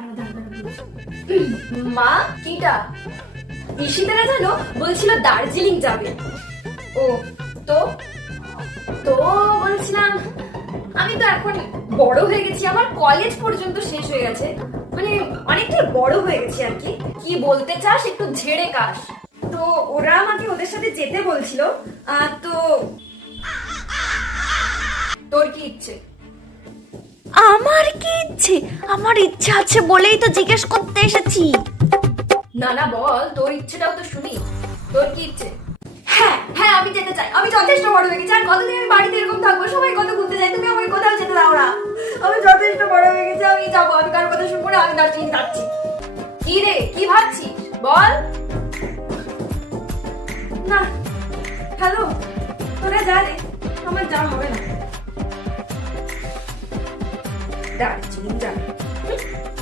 দাঁড়া দাঁড়া দাঁড়া বলছি। মা কিটা পিসিদেরা জানো বলছিল দার্জিলিং যাবে। ও তো তো বলছিলাম আমি তো এখন বড় হয়ে গেছি, আমার কলেজ পর্যন্ত শেষ হয়ে গেছে, মানে অনেকটাই বড় হয়ে গেছি আর কি। কি বলতে চাস একটু ঝেড়ে কাশ। তো ওরা আমাকে ওদের সাথে যেতে বলছিল। তো তোর কি ইচ্ছে? আমার কি ইচ্ছে? আমার ইচ্ছা আছে বলেই তো জিজ্ঞেস করতে এসেছি। না না বল, তোর ইচ্ছেটাও তো শুনি। তোর কি ইচ্ছে? হ্যাঁ হ্যাঁ আমি যেতে চাই, আমি যথেষ্ট বড় হয়ে গেছি, আর কতদিন আমি বাড়িতে এরকম থাকবো? সবাই কত ঘুরতে যায়, তুমি আমাকে কোথাও যেতে দাও না। আমি যথেষ্ট বড় হয়ে গেছি, আমি যাবো, আমি কারোর কথা শুনবো না, আমি দার্জিলিং যাচ্ছি। কি রে কি ভাবছিস বল? না হ্যালো, তোরা যা রে, আমার যা হবে না। দার্জিলিং যাবে।